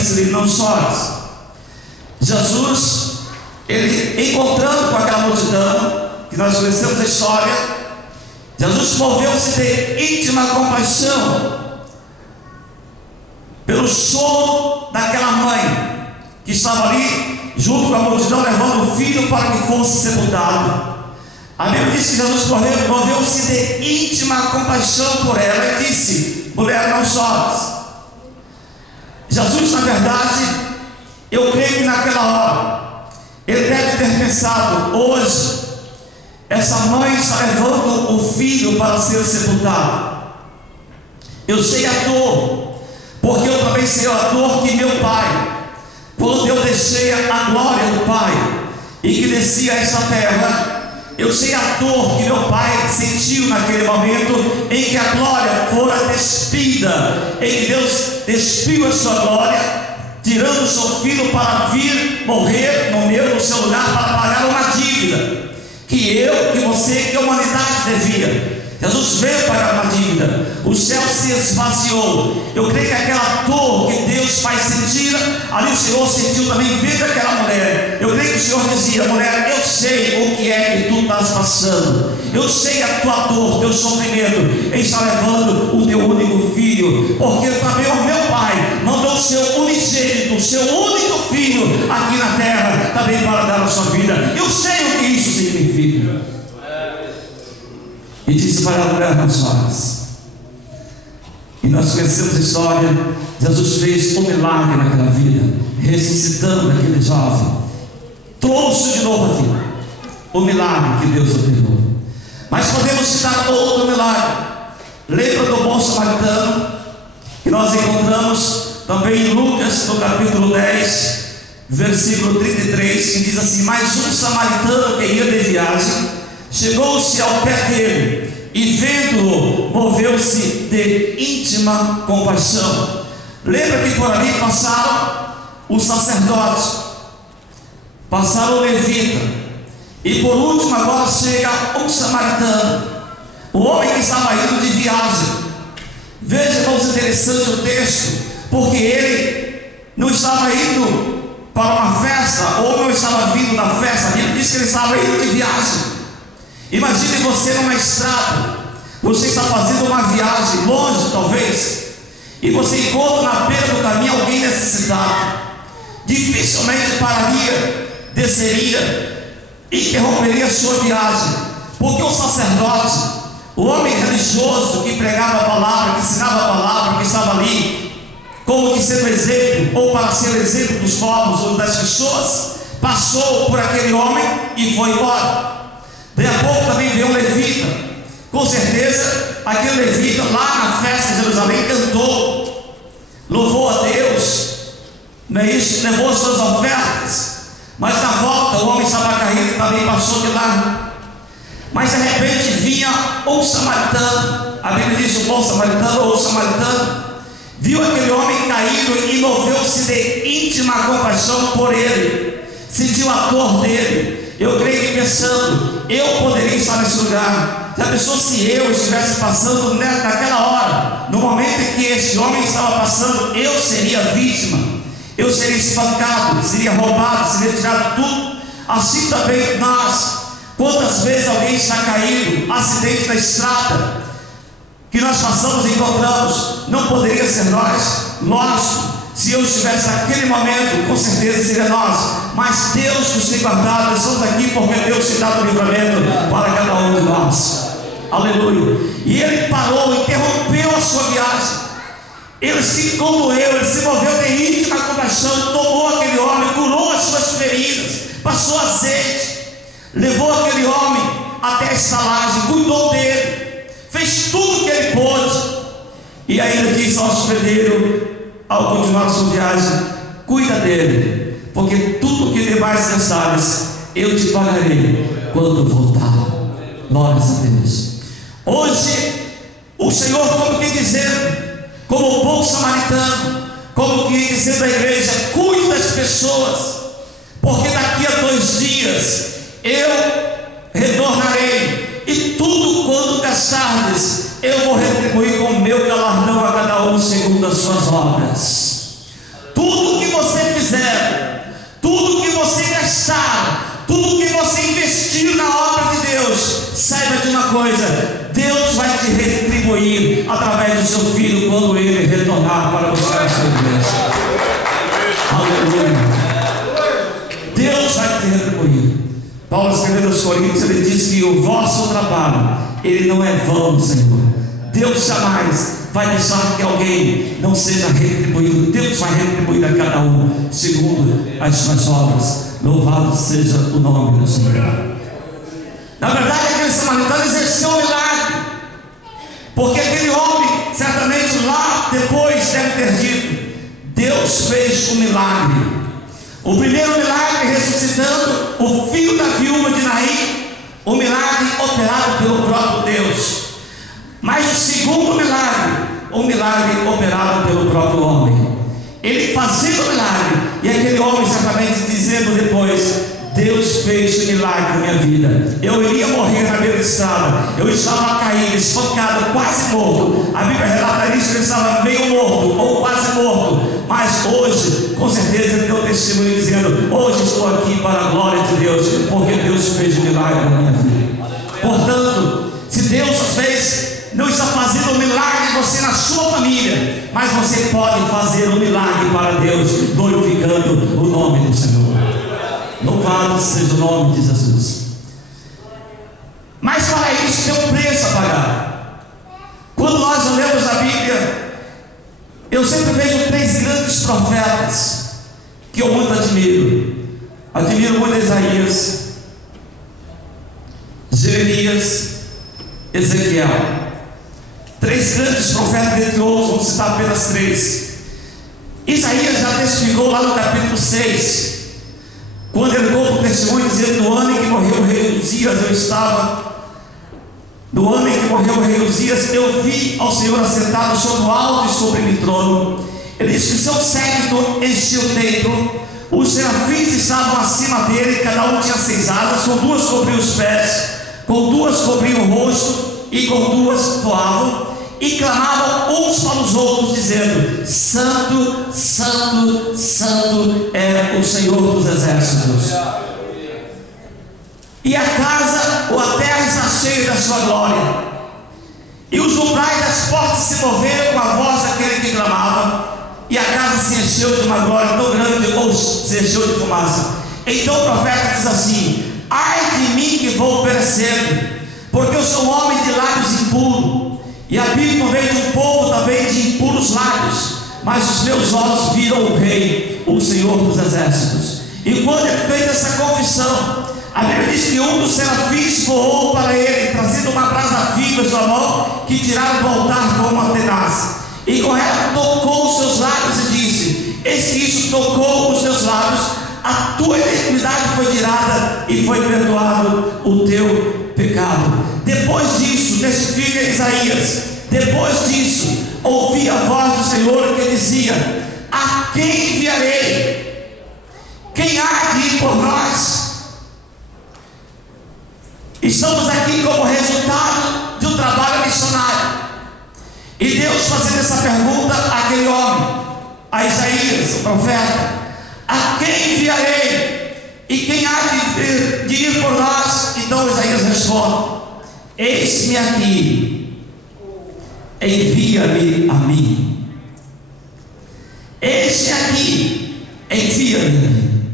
disse-lhe: não chores. Jesus, ele encontrando com aquela multidão, que nós conhecemos a história, Jesus moveu-se de íntima compaixão pelo choro daquela mãe que estava ali junto com a multidão, levando o filho para que fosse sepultado. A Bíblia diz que Jesus moveu-se de íntima compaixão por ela e disse: mulher, não chores. Jesus, na verdade, eu creio que naquela hora ele deve ter pensado: hoje essa mãe está levando o filho para ser sepultado. Eu sei a dor, porque eu também sei a dor que meu pai, quando eu deixei a glória do Pai e que desci a esta terra, eu sei a dor que meu pai sentiu naquele momento em que a glória fora despida, em que Deus despiu a sua glória, tirando o seu filho para vir morrer no seu lugar, para pagar uma dívida que eu, que você, que a humanidade devia. Jesus veio pagar uma dívida, o céu se esvaziou. Eu creio que aquela dor que Deus faz sentir, ali o Senhor sentiu também vendo aquela mulher. Eu creio que o Senhor dizia: mulher, eu sei o que é que tu estás passando, eu sei a tua dor, teu sofrimento em estar levando o teu único filho, porque também o meu pai mandou o seu unigênito, o seu único filho aqui na terra, também para dar a sua vida. Eu sei o que isso significa. E disse para a mulher: não chores. E nós conhecemos a história. Jesus fez um milagre naquela vida, ressuscitando aquele jovem, trouxe de novo a vida, o milagre que Deus operou. Mas podemos citar outro milagre. Lembra do bom samaritano, que nós encontramos também em Lucas, no capítulo 10, versículo 33, que diz assim: mas um samaritano que ia de viagem chegou-se ao pé dele e, vendo-o, moveu-se de íntima compaixão. Lembra que por ali passaram o sacerdote, passaram o levita, e por último agora chega um samaritano, o homem que estava indo de viagem. Veja como é interessante o texto, porque ele não estava indo para uma festa, ou não estava vindo da festa. A Bíblia diz que ele estava indo de viagem. Imagine você numa estrada, você está fazendo uma viagem longe talvez, e você encontra na beira do caminho alguém necessitado. Dificilmente pararia, desceria, interromperia a sua viagem, porque o sacerdote, o homem religioso que pregava a palavra, que ensinava a palavra, que estava ali como que sendo exemplo, ou para ser exemplo dos povos ou das pessoas, passou por aquele homem e foi embora. Daí a pouco também veio um levita. Com certeza aquele levita lá na festa de Jerusalém cantou, louvou a Deus, não é isso? Levou as suas ofertas. Mas na volta o homem estava caído e também passou de lá. Mas de repente vinha um samaritano. A Bíblia diz: o bom samaritano ou o samaritano viu aquele homem caído e moveu-se de íntima compaixão por ele, sentiu a dor dele. Eu creio que pensando: eu poderia estar nesse lugar. Já pensou se eu estivesse passando naquela hora, no momento em que esse homem estava passando, eu seria vítima, eu seria espancado, seria roubado, seria tirado tudo. Assim também nós, quantas vezes alguém está caído, acidente na estrada, que nós passamos e encontramos, não poderia ser nós. Lógico, se eu estivesse naquele momento, com certeza seria nós. Mas Deus nos tem guardado, nós estamos aqui porque Deus te dá o livramento para cada um de nós. Aleluia. E ele parou, interrompeu a sua viagem. Ele se condoeu, ele se moveu de íntima compaixão, tomou aquele homem, curou as suas feridas, passou azeite, levou aquele homem até a estalagem, cuidou dele, fez tudo o que ele pôde. E aí ele disse ao hospedeiro, ao continuar a sua viagem: cuida dele, porque tudo o que demais necessários eu te pagarei quando voltar. Glórias a Deus. Hoje o Senhor, como que dizendo, como bom samaritano, como que dizendo à igreja: cuide das pessoas, porque daqui a 2 dias eu retornarei, e tudo quanto gastardes eu vou retribuir com o meu galardão a cada um segundo as suas obras. Tudo coisa: Deus vai te retribuir através do seu filho quando ele retornar para buscar a sua igreja. Aleluia. Deus vai te retribuir. Paulo escrevendo aos Coríntios, ele diz que o vosso trabalho, ele não é vão, Senhor. Deus jamais vai deixar que alguém não seja retribuído. Deus vai retribuir a cada um segundo as suas obras. Louvado seja o nome do Senhor. Na verdade, aquele samaritano exerceu um milagre, porque aquele homem, certamente lá depois deve ter dito: Deus fez um milagre. O primeiro milagre, ressuscitando o filho da viúva de Naim, o milagre operado pelo próprio Deus. Mas o segundo milagre, o milagre operado pelo próprio homem. Ele fazendo o milagre, e aquele homem certamente dizendo depois: Deus fez um milagre na minha vida. Eu iria morrer na beira da estrada, eu estava caído, espancado, quase morto. A Bíblia relata isso, que ele estava meio morto ou quase morto. Mas hoje, com certeza, ele deu testemunho dizendo: hoje estou aqui para a glória de Deus, porque Deus fez um milagre na minha vida. Portanto, se Deus às vezes não está fazendo um milagre em você, na sua família, mas você pode fazer um milagre para Deus, glorificando o nome do Senhor. Louvado seja o nome de Jesus. Mas para isso tem um preço a pagar. Quando nós lemos a Bíblia, eu sempre vejo 3 grandes profetas que eu muito admiro. Admiro muito Isaías, Jeremias, Ezequiel. 3 grandes profetas, dentre outros, vamos citar apenas 3. Isaías já testificou lá no capítulo 6, quando ele deu o testemunho dizendo: no ano em que morreu o rei Uzias, eu estava. No ano em que morreu o rei Uzias, eu vi ao Senhor assentado sobre o alto e sublime trono. Ele diz que seu séquito enchia o templo, os serafins estavam acima dele, cada um tinha 6 asas, com 2 cobriam os pés, com 2 cobriam o rosto, e com 2 voavam, e clamavam uns para os outros, dizendo: Santo, Santo, Santo é o Senhor dos exércitos. E a casa ou a terra está cheia da sua glória. E os umbrais das portas se moveram com a voz daquele que clamava, e a casa se encheu de uma glória tão grande, ou se encheu de fumaça. Então o profeta diz assim: ai de mim que vou perecendo, porque eu sou um homem de lábios impuros, e habito no meio de um povo também de impuros lábios. Mas os meus olhos viram o Rei, o Senhor dos exércitos. E quando ele fez essa confissão, a Bíblia diz que um dos serafins voou para ele, trazendo uma brasa viva em sua mão, que tiraram do altar com uma tenaz. E com ela tocou os seus lábios e disse: eis que isso tocou os teus lábios, a tua iniquidade foi tirada e foi perdoado o teu pecado. Depois disso, testifica Isaías, depois disso, ouvi a voz do Senhor que dizia: a quem enviarei? Quem há de ir por nós? Estamos aqui como resultado de um trabalho missionário. E Deus fazendo essa pergunta àquele homem, a Isaías, o profeta: a quem enviarei? E quem há de ir por nós? Então Isaías responde: eis-me aqui, envia-me a mim. Eis-me aqui, envia-me a mim.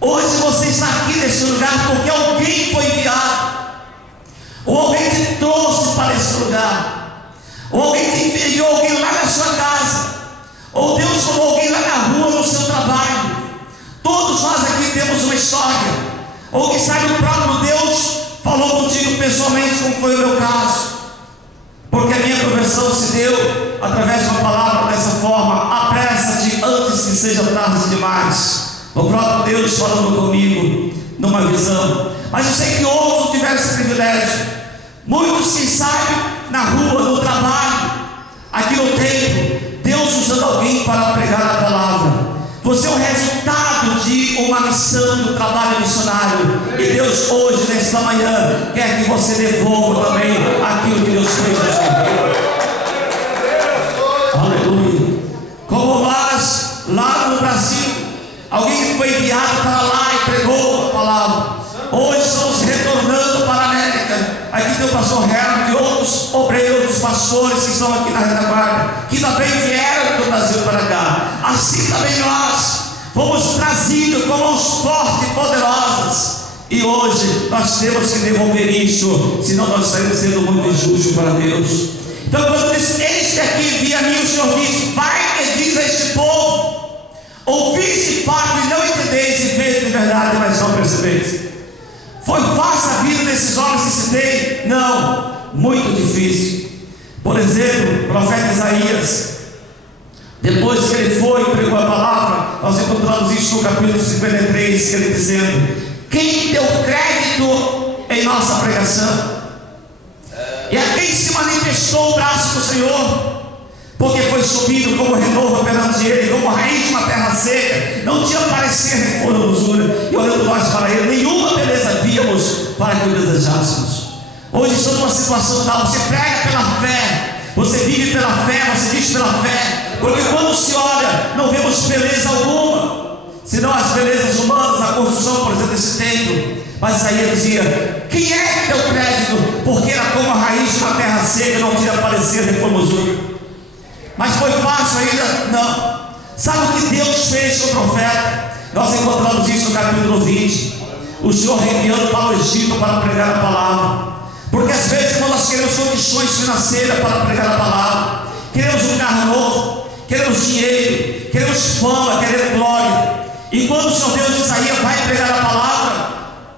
Hoje você está aqui nesse lugar porque alguém foi enviado, ou alguém te trouxe para esse lugar, ou alguém te enviou, alguém lá na sua casa, ou Deus colocou alguém lá na rua, no seu trabalho. Todos nós aqui temos uma história, ou quem sabe o próprio Deus falou contigo pessoalmente, como foi o meu caso, porque a minha conversão se deu através de uma palavra dessa forma: apressa-te antes que seja tarde demais. O próprio Deus falando comigo numa visão. Mas eu sei que outros tiveram esse privilégio. Muitos, quem sabe, na rua, no trabalho, aqui no templo, Deus usando alguém para pregar a palavra. Você é o resultado de uma missão, do trabalho missionário. E Deus hoje, nesta manhã, quer que você devolva também aquilo que Deus fez na sua vida. Aleluia. Como nós, lá no Brasil, alguém que foi enviado para lá e pregou a palavra, hoje estamos retornando para a América, aqui tem o pastor Herman e outros obreiros, outros pastores que estão aqui na retaguarda, que também vieram do Brasil para cá. Assim também nós fomos trazidos com mãos fortes e poderosas, e hoje nós temos que devolver isso, senão nós estaremos sendo muito injustos para Deus. Então, quando diz: eis que aqui envia a mim, o Senhor diz: vai e diz a este povo: ouvis de fato e não entendeis, e vedes de verdade, mas não percebeis. Foi fácil a vida desses homens que citei? Não, muito difícil. Por exemplo, o profeta Isaías, depois que ele foi e pregou a palavra, nós encontramos isso no capítulo 53, ele dizendo: quem deu crédito em nossa pregação? E a quem se manifestou o braço do Senhor? Porque foi subido como renovo perante ele, como raiz de uma terra seca, não tinha parecer de formosura, e olhando nós para ele, nenhuma beleza víamos para que o desejássemos. Hoje estamos numa situação tal: você prega pela fé, você vive pela fé, você diz pela fé, porque quando se olha, não vemos beleza alguma, senão as belezas humanas, a construção, por exemplo, desse templo. Mas Isaías dizia: quem é que deu crédito? Porque era como a raiz de uma terra seca, não tinha parecer de formosura. Mas foi fácil ainda? Não. Sabe o que Deus fez com o profeta? Nós encontramos isso no capítulo 20. O Senhor enviando para o Egito para pregar a palavra. Porque às vezes, quando nós queremos condições financeiras para pregar a palavra, queremos um carro novo, queremos dinheiro, queremos fama, queremos glória, e quando o Senhor Deus de Isaías vai pregar a palavra,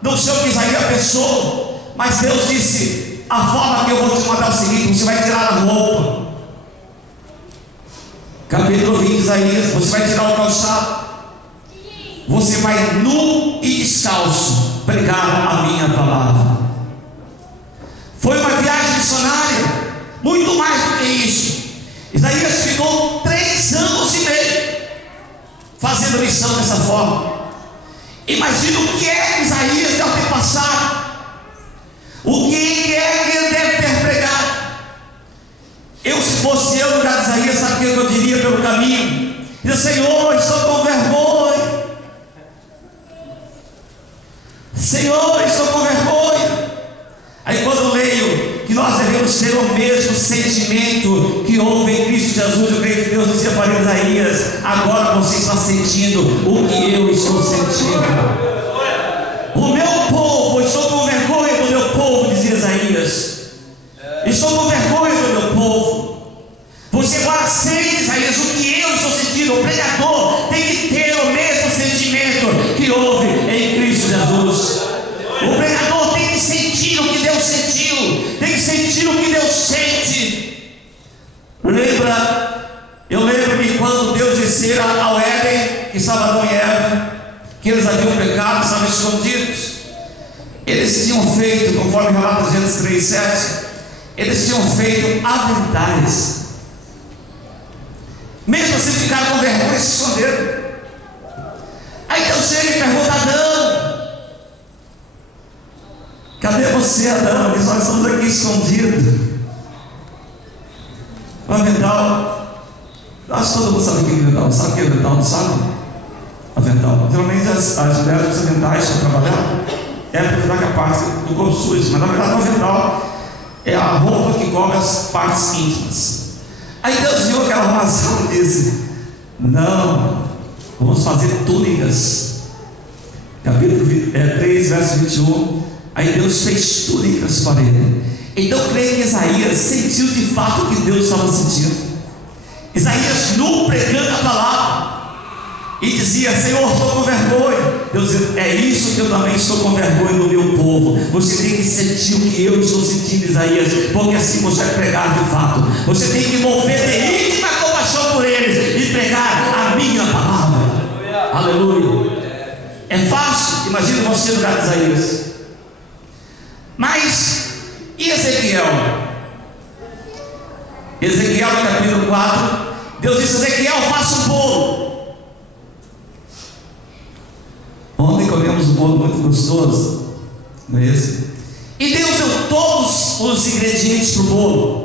não sei o que Isaías pensou, mas Deus disse: a forma que eu vou te mandar é o seguinte: você vai tirar a roupa. Capítulo 20 de Isaías: você vai tirar o calçado, você vai nu e descalço pregar a minha palavra. Foi uma viagem missionária, muito mais do que isso. Isaías ficou 3 anos e meio fazendo missão dessa forma. Imagina o que é que Isaías deve ter passado, o que é que ele deve ter pregado. Se fosse eu no lugar de Isaías, sabe o que eu diria pelo caminho? Dizer: Senhor, estou com vergonha. Senhor, estou com vergonha. Aí quando eu leio que nós devemos ter o mesmo sentimento que houve em Cristo Jesus, eu creio que Deus dizia para Isaías: agora você está sentindo o que eu estou sentindo. O meu povo, estou com vergonha do meu povo, dizia Isaías. Estou com vergonha do meu povo. Você agora sente, Isaías, o que eu estou sentindo. O pregador tem que ter o mesmo sentimento que houve em Cristo Jesus. O pregador tem que sentir o que Deus sentiu, tem que sentir o que Deus sente. Eu lembro-me quando Deus descera ao Éden, que estava Adão e Eva, que eles haviam pecado, estavam escondidos. Eles tinham feito, conforme relata Gênesis 3:7, eles tinham feito aventais. Mesmo assim ficaram com vergonha e se esconderam. Aí Deus chega e pergunta: Adão, cadê você, Adão? Nós estamos aqui escondidos. O avental, acho que todo mundo sabe o que é avental. Sabe o que é avental? Não sabe? Avental. Geralmente as mulheres usam aventais para trabalhar, é para evitar que a parte do corpo suja, mas na verdade o avental é a roupa que cobre as partes íntimas. Aí Deus viu aquela armação e disse: não, vamos fazer túnicas. Capítulo 3, verso 21. Aí Deus fez túnicas para ele. Então eu creio que Isaías sentiu de fato o que Deus estava sentindo. Isaías nu pregando a palavra, e dizia: Senhor, estou com vergonha. Deus dizia: é isso que eu também estou com vergonha do meu povo. Você tem que sentir o que eu estou sentindo, Isaías, porque assim você vai pregar de fato. Você tem que mover de íntima compaixão por eles e pregar a minha palavra. Aleluia. É fácil? Imagina você no lugar de Isaías. Mas e Ezequiel? Ezequiel, no capítulo 4, Deus disse: Ezequiel, faça um bolo. Ontem comemos um bolo muito gostoso, não é isso? E Deus deu todos os ingredientes para o bolo.